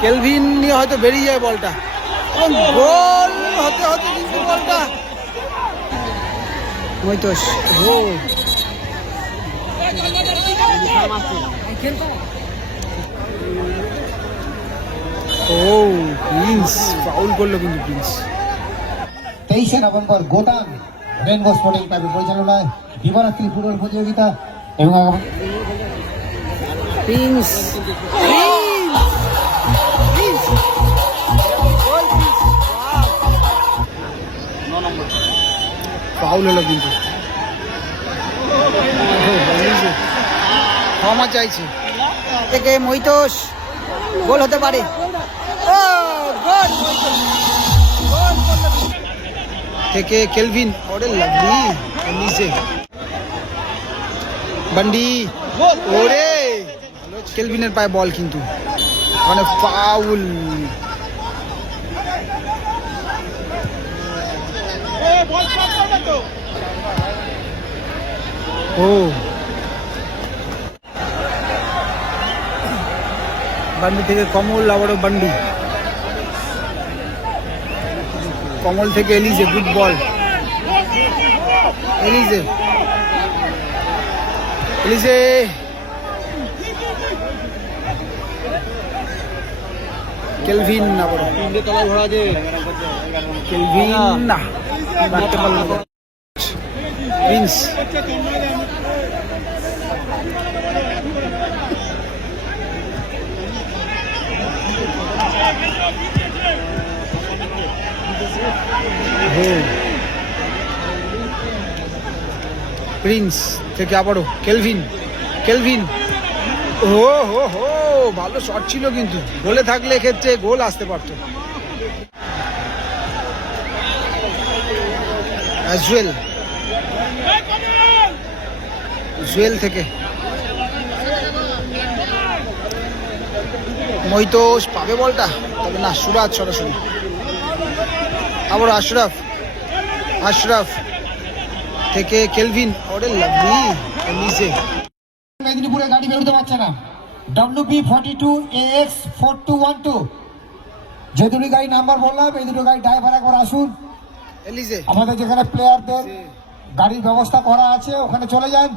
Kelvin নিয়ে হয়তো বেরিয়ে যায় বলটা এবং গোল হতে হতে কিন্তু বলটা মৈতোষ প্রিন্স ফাউল করলো কিন্তু Prince. 23 November Godan rainbow sporting ক্লাবের পরিচালনায় দিবারাত্রি ফুটবল প্রতিযোগিতা এবং প্রিন্স ফাউল হলো কিন্তু ক্ষমা চাইছে থেকে মৈতোষ গোল হতে পারে। থেকে কেলভিন ওরে লাভলি নিচে বান্ডি ওরে কেলভিনের পায়ে বল কিন্তু মানে ফাউল। ও বান্ডি থেকে কমল আবারও বান্ডি কমল থেকে এলিজে গুড বল এলিজে এলিজে কেলভিন আবারও কেলভিন না মারতে পারল না প্রিন্স প্রিন্স থেকে আবারও কেলভিন কেলভিন ও হো হো ভালো শট ছিল কিন্তু গোলে থাকলে এক্ষেত্রে গোল আসতে পারত। জুয়েল জুয়েল থেকে মৈতোষ পাবে বলটা তবে না সুরাজ সরাসরি আবার আশরাফ আশরাফ থেকে কেলভিন ওরে লাভলি নিচে মেদিনীপুরে গাড়ি বেরোতে পারছে না WP42AX 4212 যে দুটি গাড়ি নাম্বার বললাম এই দুটো গাড়ি ড্রাইভার একবার আসুন এলিজে আমাদের যেখানে প্লেয়ারদের গাড়ির ব্যবস্থা করা আছে ওখানে চলে যান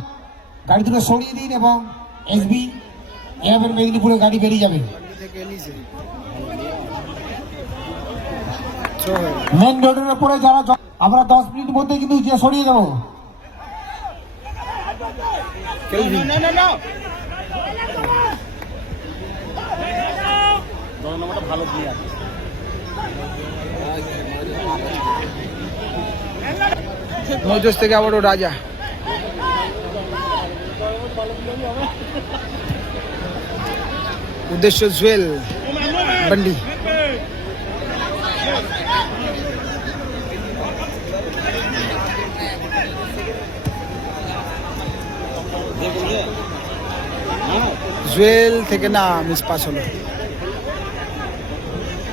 গাড়ি দুটো সরিয়ে দিন এবং SB এভাবে মেদিনীপুরে গাড়ি বেরিয়ে যাবে মেন রোডের উপরে যারা আমরা 10 মিনিট মধ্যে কিন্তু যে সরিয়ে যাবো মৈতোষ থেকে আবারও রাজা উদ্দেশ্য জুয়েল বান্ডি জুয়েল থেকে না মিস পাস হলো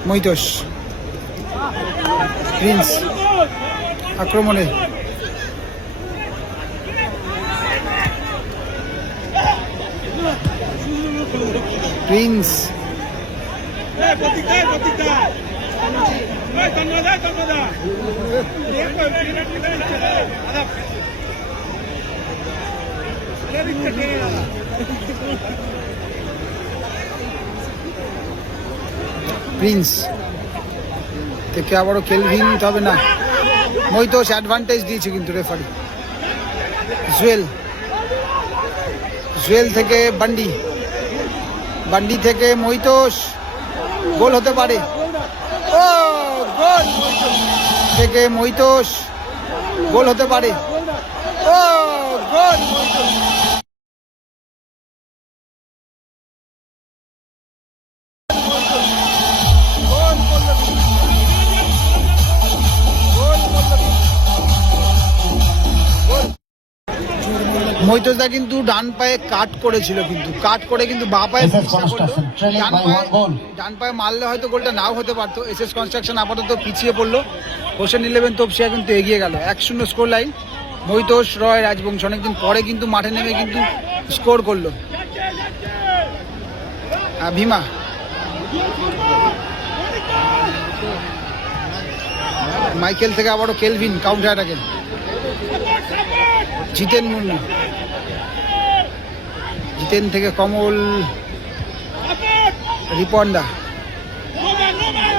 মৈতোষ প্রিন্স আক্রমণে প্রিন্স প্রিন্স থেকে আবারও কেলভিন হবে না মৈতোষ অ্যাডভান্টেজ দিয়েছে কিন্তু রেফারি জুয়েল জুয়েল থেকে বান্ডি বান্ডি থেকে মৈতোষ গোল হতে পারে ও গোল থেকে মৈতোষ গোল হতে পারে ও গোল মৈতোষদা কিন্তু ডান পায়ে কাট করেছিল কিন্তু কাট করে কিন্তু বাঁ পায়ে ডান পায়ে মারলে হয়তো গোলটা নাও হতে পারতো। SS কনস্ট্রাকশন আপাতত পিছিয়ে পড়লো হোসেন 11 তপসিয়া কিন্তু এগিয়ে গেল 1-0 স্কোর লাইন। মৈতোষ রয় রাজবংশ অনেকদিন পরে কিন্তু মাঠে নেমে কিন্তু স্কোর করলো। ভীমা মাইকেল থেকে আবারও কেলভিন কাউন্টার অ্যাটাকে। জিতেন মুর্মু, জিতেন থেকে কমল, রিপন্ডা,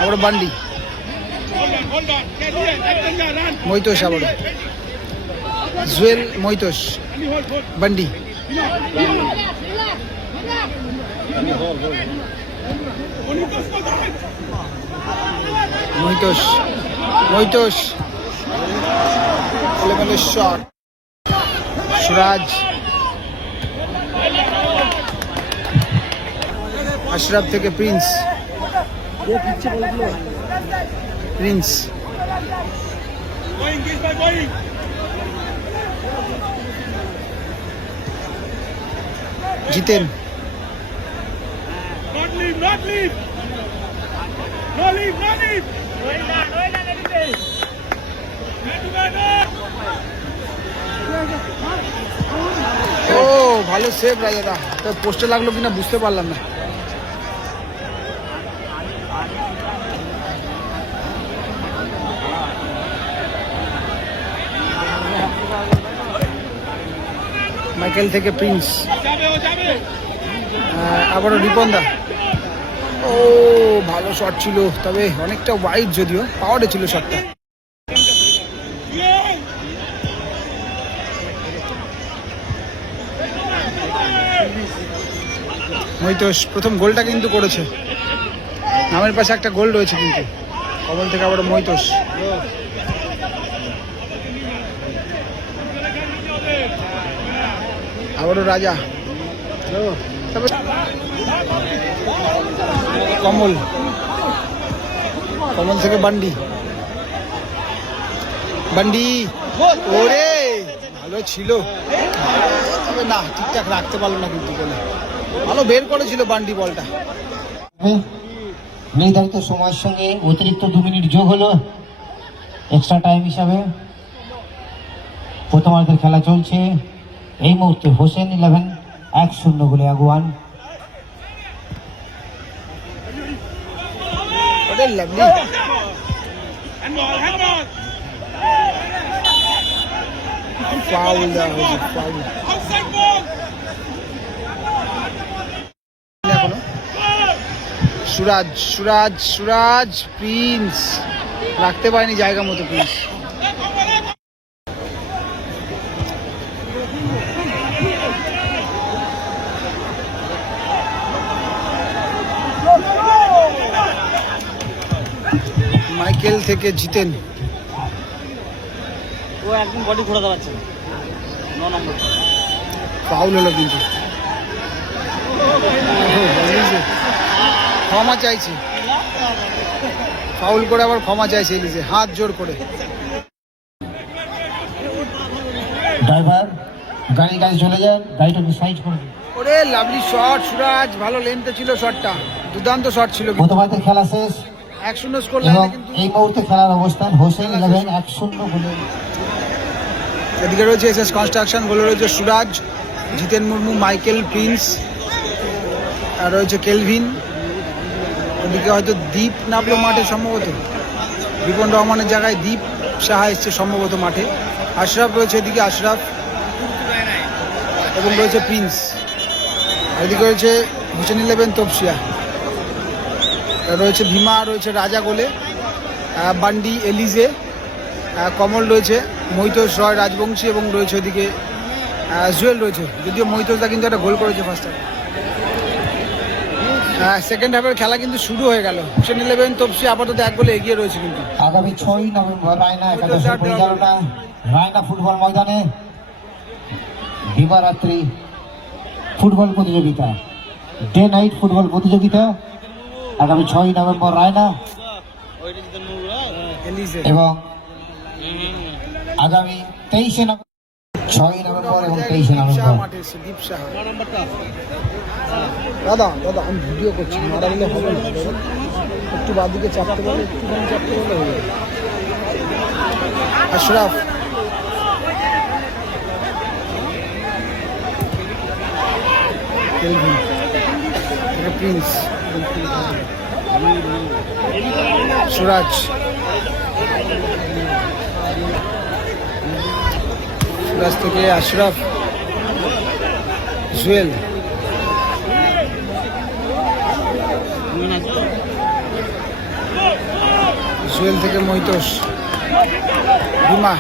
আবারও বান্ডি, মৈতোষ, আবারও জুয়েল, মৈতোষ, বান্ডি, মৈতোষ, মৈতোষ, এলোমেলো শট, সুরাজ, আশরাফ থেকে প্রিন্স, প্রিন্স, জিতেন, ও ভালো সেভ রাজাদা, তো পোস্টে লাগলো কিনা বুঝতে পারলাম না। মাইকেল থেকে প্রিন্স, আবারও রিপন্দা। ও ভালো শট ছিল, তবে অনেকটা ওয়াইড, যদিও পাওয়ারে ছিল শটটা। মৈতোষ প্রথম গোলটা কিন্তু করেছে, নামের পাশে একটা গোল রয়েছে কিন্তু। কমল থেকে আবারও মৈতোষ, আবারও রাজা, তবে কমল, কমল থেকে বান্ডি, বান্ডি, ওরে ভালো ছিল, তবে না ঠিকঠাক রাখতে পারলো না কিন্তু বলে। ভালো বের করেছিল বান্ডি বলটা। নির্ধারিত সময়ের সঙ্গে অতিরিক্ত 2 মিনিট যোগ হলো এক্সট্রা টাইম হিসাবে। প্রথমার্ধের খেলা চলছে। এই মুহূর্তে হোসেন 11 1-0 গোলে আগুয়ান। লাভলি, ফাউল দেওয়া হয়েছে, ফাউল। সুরাজ, সুরাজ, সুরাজ, প্রিন্স রাখতে পারেনি জায়গা মতো। প্রিন্স মাইকেল থেকে জিতেন, ও একদম বডি ঘোরাতে পারছে না, 9 নম্বর ফাউল হলো কিন্তু। ক্ষমা চাইছে, ফাউল করে আবার ক্ষমা চাইছে এলিজে, হাত জোর করে। ড্রাইভার গাড়ি চলে যান, গাড়িটাকে সাইড করে দিন। ওরে লাভলি শট, সুরাজ ভালো লেন্থে ছিল শটটা, দুর্দান্ত শট ছিল। প্রথমার্ধের খেলা শেষ 1-0 স্কোর এবং লাইনে কিন্তু। এই মুহূর্তে খেলার অবস্থান হোসেন 11 1-0 গোলে। এদিকে রয়েছে এসএস কনস্ট্রাকশন, গোলে রয়েছে সুরাজ, জিতেন মুর্মু, মাইকেল, প্রিন্স, আর রয়েছে কেলভিন। ওদিকে হয়তো দীপ নামলো মাঠে সম্ভবত, রিপন রহমানের জায়গায় দীপ সাহা এসছে সম্ভবত মাঠে। আশরাফ রয়েছে এদিকে, আশরাফ, এবং রয়েছে প্রিন্স। এদিকে রয়েছে হোসেন 11 তপসিয়া, রয়েছে ভীমা, রয়েছে রাজা গোলে, বান্ডি, এলিজে, কমল রয়েছে, মৈতোষ, রয়, রাজবংশী, এবং রয়েছে ওদিকে জুয়েল রয়েছে। যদিও মৈতোষদা কিন্তু একটা গোল করেছে ফার্স্ট হাফ। সেকেন্ড হাফের খেলা কিন্তু শুরু হয়ে গেল। হোসেন 11 তপসি আপাতত 1 গোলে এগিয়ে রয়েছে কিন্তু। আগামী 6 নভেম্বর রায়না একাদশের পরিচালনা রায়না ফুটবল ময়দানে দিবারাত্রি ফুটবল প্রতিযোগিতা, ডে নাইট ফুটবল প্রতিযোগিতা আগামী 6 নভেম্বর রায়না এলিজে, এবং আগামী 23 নভেম্বর, 6 নভেম্বর এবং 23 নভেম্বর। মাঠে এসছে দীপ সাহা। দাদা দাদা আমি ভিডিও করছি, মারা গেলে হবে না, একটু বাদিকে চাপতে বলে, একটুখানি চাপতে বলে হয়ে যাবে। আশরাফ, কেলভিন, প্রিন্স, সুরাজ, সুরাজ থেকে আশরাফ, জুয়েল, জুয়েল থেকে মহিতোষ, ভীমা,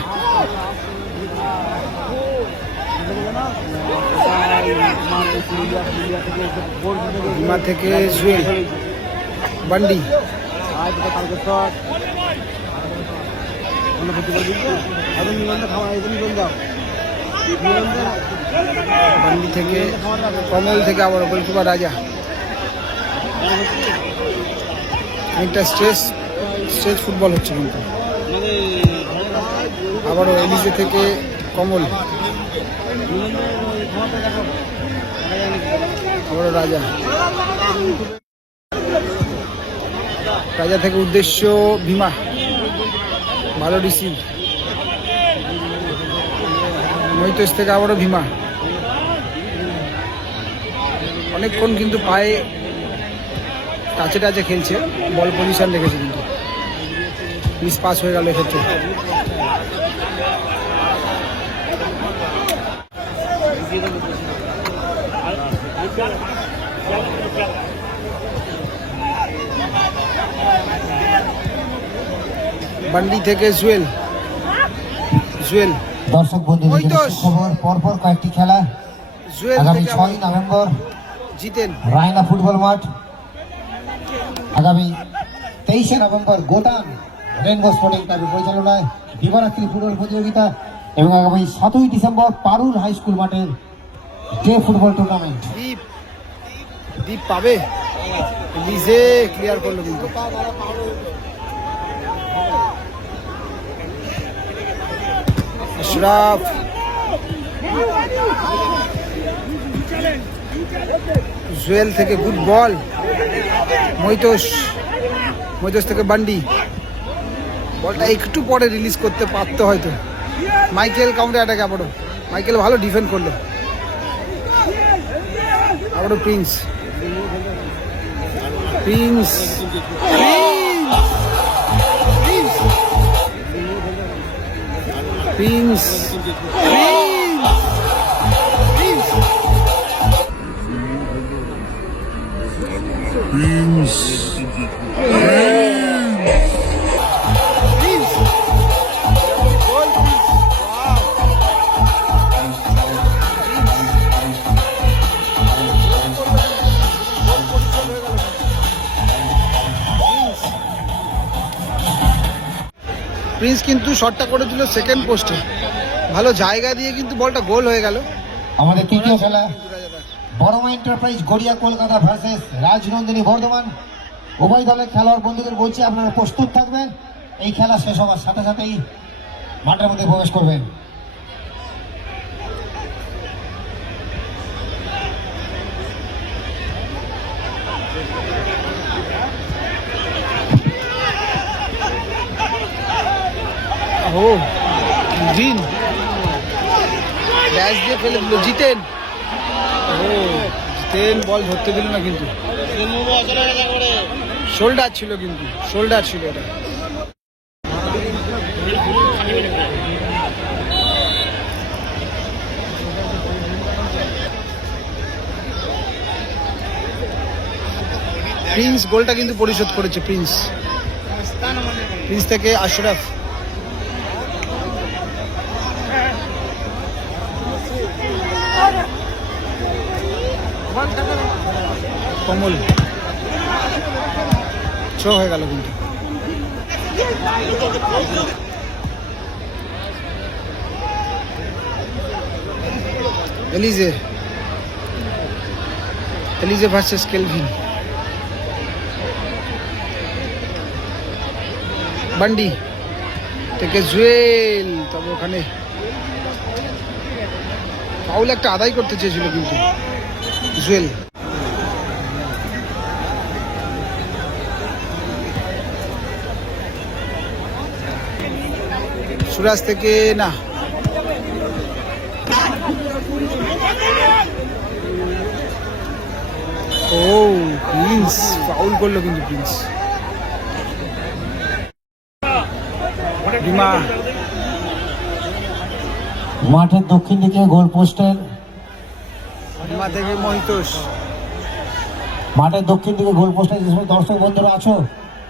ভীমা থেকে জুয়েল, বান্ডি, বান্ডি থেকে কমল থেকে আবার গোলকিপার রাজা। অনেকটা স্ট্রেস ফুটবল হচ্ছে কিন্তু। আবারও এলিজে থেকে কমল, আবারও রাজা, রাজা থেকে উদ্দেশ্য ভীমা, ভালো রিসিভ। মহিতোষ থেকে আবারও ভীমা, অনেকক্ষণ কিন্তু পায়ে টাচে টাচে খেলছে, বল পজিশন রেখেছে কিন্তু মিস পাস হয়ে গেল এক্ষেত্রে। বান্ডি থেকে জুয়েল, জুয়েল, দর্শক বন্ধুদের মহিতোষ। খবর, পরপর কয়েকটি খেলা জুয়েল আগামী থেকে 6 নভেম্বর জিতেন, রায়না ফুটবল মাঠ, আগামী 23শে নভেম্বর গোটান রেনবো স্পোর্টিং ক্লাবের পরিচালনায় দিবারাত্রি ফুটবল প্রতিযোগিতা এবং আগামী 7ই ডিসেম্বর পারুল হাই স্কুল মাঠের ডে ফুটবল টুর্নামেন্ট। দীপ, দীপ পাবে, লিজে ক্লিয়ার করলো কিন্তু। আশরাফ, জুয়েল থেকে গুড বল, মহিতোষ, মহিতোষ থেকে বান্ডি, বলটা একটু পরে রিলিজ করতে পারতো হয়তো। মাইকেল কাউন্টার অ্যাটাক, আবারও মাইকেল ভালো ডিফেন্ড করলো। আবারও Prince, Prince, Prince, Prince, Prince, Prince কিন্তু শটটা করে দিল সেকেন্ড পোস্টে, ভালো জায়গা দিয়ে কিন্তু বলটা গোল হয়ে গেল। আমাদের তৃতীয় খেলা বড়মা এন্টারপ্রাইজ গড়িয়া কলকাতা ভার্সেস রাজনন্দিনী বর্ধমান। উভয় দলের খেলোয়াড় বন্ধুদের বলছি আপনারা প্রস্তুত থাকবেন, এই খেলা শেষ হওয়ার সাথে সাথেই মাঠের মধ্যে প্রবেশ করবেন। ও জিন ড্যাশ দিয়ে ফেলে দিল জিতেন। ও জিতেন বল ধরতে দিল না কিন্তু, শোল্ডার ছিল কিন্তু, শোল্ডার ছিল এটা। প্রিন্স গোলটা কিন্তু পরিশোধ করেছে, প্রিন্স, প্রিন্স থেকে আশরাফ, কমল, থ্রো হয়ে গেল কিন্তু। এলিজে, এলিজে ভার্সেস কেলভিন, বান্ডি থেকে জুয়েল, তবে ওখানে ফাউল একটা আদায় করতে চেয়েছিল কিন্তু জুয়েল। সুরাজ থেকে না, ও ও প্রিন্স ফাউল করলো কিন্তু প্রিন্স। ভীমা মাঠের দক্ষিণ দিকে গোল পোস্টের ভীমা থেকে মহিতোষ। মাঠের দক্ষিণ দিকে গোল পোস্টের যে সমস্ত দর্শক বন্ধুরা আছো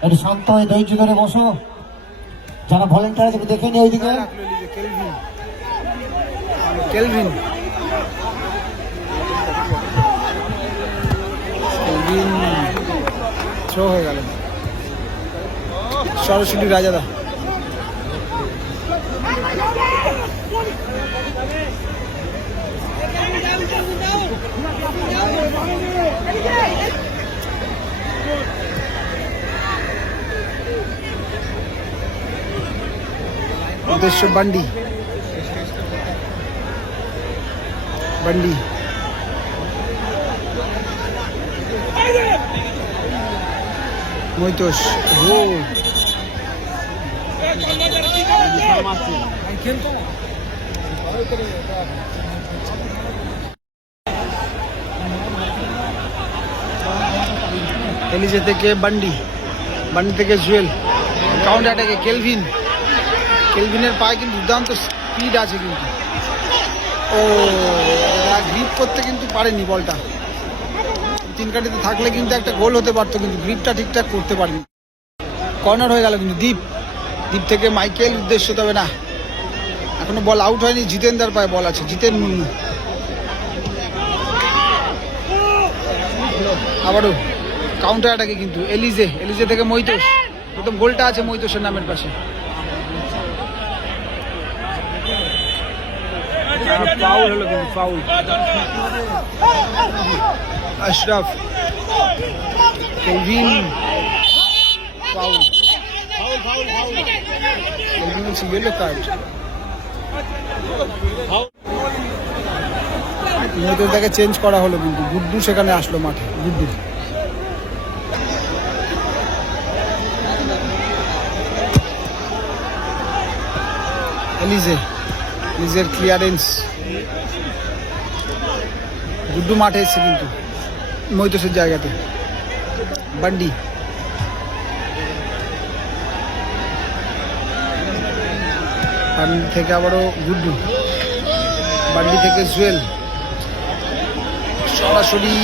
একটু শান্ত হয়ে ধৈর্য ধরে বসো। যারা ভলেন্টিয়ার তুমি দেখে নিও ওইদিকে। কেলভিন কেলভিন কেলভিন থ্রো হয়ে গেল। সরস্বতী রাজাদা উদ্দেশ্য বান্ডি বান্ডি মৈতোষ ও এলিজে থেকে বান্ডি বান্ডি থেকে জুয়েল কাউন্টার অ্যাটাকে কেলভিন কেলভিনের পায়ে কিন্তু দুর্দান্ত স্পিড আছে কিন্তু ও গ্রিপ করতে কিন্তু পারেনি বলটা। তিন কাটিতে থাকলে কিন্তু একটা গোল হতে পারতো কিন্তু গ্রিপটা ঠিকঠাক করতে পারেনি। কর্নার হয়ে গেল কিন্তু দ্বীপ দ্বীপ থেকে মাইকেল উদ্দেশ্য তবে না এখনো বল আউট হয়নি। জিতেন্দার পায়ে বল আছে জিতেন মুর্মু আবারও কাউন্টার অ্যাটাকে কিন্তু এলিজে এলিজে থেকে মৈতোষ প্রথম গোলটা আছে মৈতোষের নামের পাশে। ফাউল হলো কিন্তু foul. Ashraf Kelvin foul Kelvin হচ্ছে ইয়েলো কার্ড। তাকে চেঞ্জ করা হলো কিন্তু গুড্ডু সেখানে আসলো মাঠে গুড্ডু। এলিজে নিজের ক্লিয়ারেন্স গুড্ডু মাঠে এসছে কিন্তু মৈতোষের জায়গাতে। বান্ডি বান্ডি থেকে আবারও গুড্ডু বান্ডি থেকে জুয়েল সরাসরি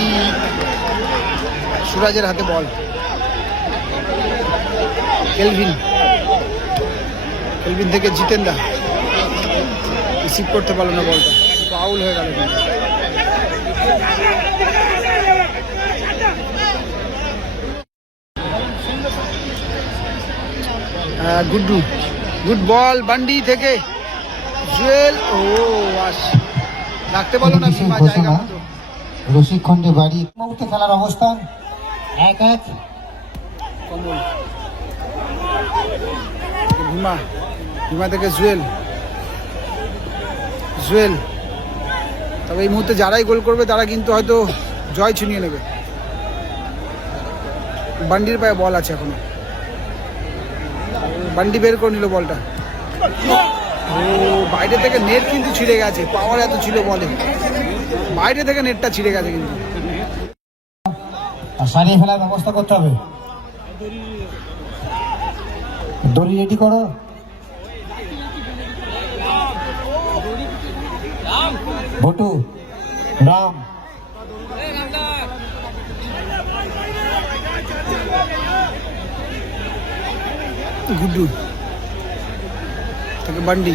সুরাজের হাতে বল। কেলভিন কেলভিন থেকে জিতেন্দা রিসিভ করতে পারলো না বলটা ফাউল হয়ে গেল কিন্তু। গুড্ডু গুড বল বান্ডি থেকে জুয়েল ও আস রাখতে পারলো না ভীমা জায়গা মতো। রসিক খন্ডে বাড়ি মুহূর্তে খেলার অবস্থান 1-1। কমল ভীমা ভীমা থেকে জুয়েল জুয়েল তবে এই মুহূর্তে যারাই গোল করবে তারা কিন্তু হয়তো জয় ছিনিয়ে নেবে। বান্ডির পায়ে বল আছে এখনো বান্ডি বের করে নিল বলটা। ও বাইরে থেকে নেট কিন্তু ছিঁড়ে গেছে পাওয়ার এত ছিল বলে বাইরে থেকে নেটটা ছিঁড়ে গেছে কিন্তু। সারিয়ে ফেলার ব্যবস্থা করতে হবে। দড়ি রেডি করো। ভটু রাম গুড্ডু থেকে বান্ডি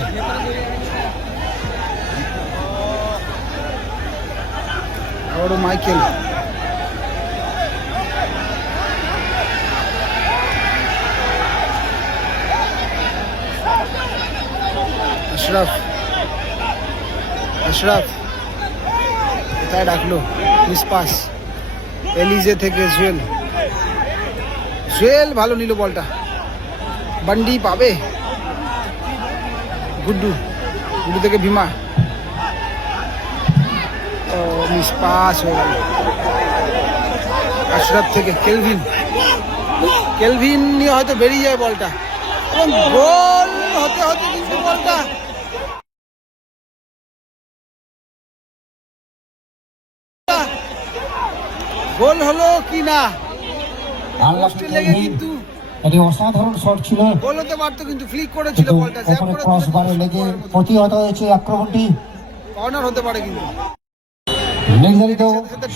আবারও মাইকেল আশরাফ আশরাফ কোথায় ডাকলো মিস পাস। এলিজে থেকে জুয়েল জুয়েল ভালো নিল বলটা। বান্ডি পাবে গুড্ডু গুড্ডু থেকে ভীমা ও মিস পাস হয়ে গেল। আশরাফ থেকে কেলভিন কেলভিন নিয়ে হয়তো বেরিয়ে যায় বলটা এবং গোল হতে হতে কিন্তু বলটা গোল হলো কি না, আনলাকি পোস্টে লেগে কেলভিন, কিন্তু এটি অসাধারণ শট ছিল, গোল হতে পারতো কিন্তু ফ্লিক করেছিল কিন্তু বলটা, জ্যাব ওপরে করে ক্রস বারে লেগে প্রতিহত হয়েছে আক্রমণটি। কর্নার হতে পারে কিন্তু। নির্ধারিত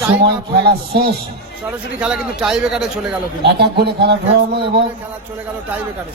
সময় খেলা শেষ, সরাসরি খেলা কিন্তু টাই ব্রেকারে চলে গেল, কিন্তু 1-1 গোলে খেলা ড্র হলো এবং খেলা চলে গেল টাই ব্রেকারে।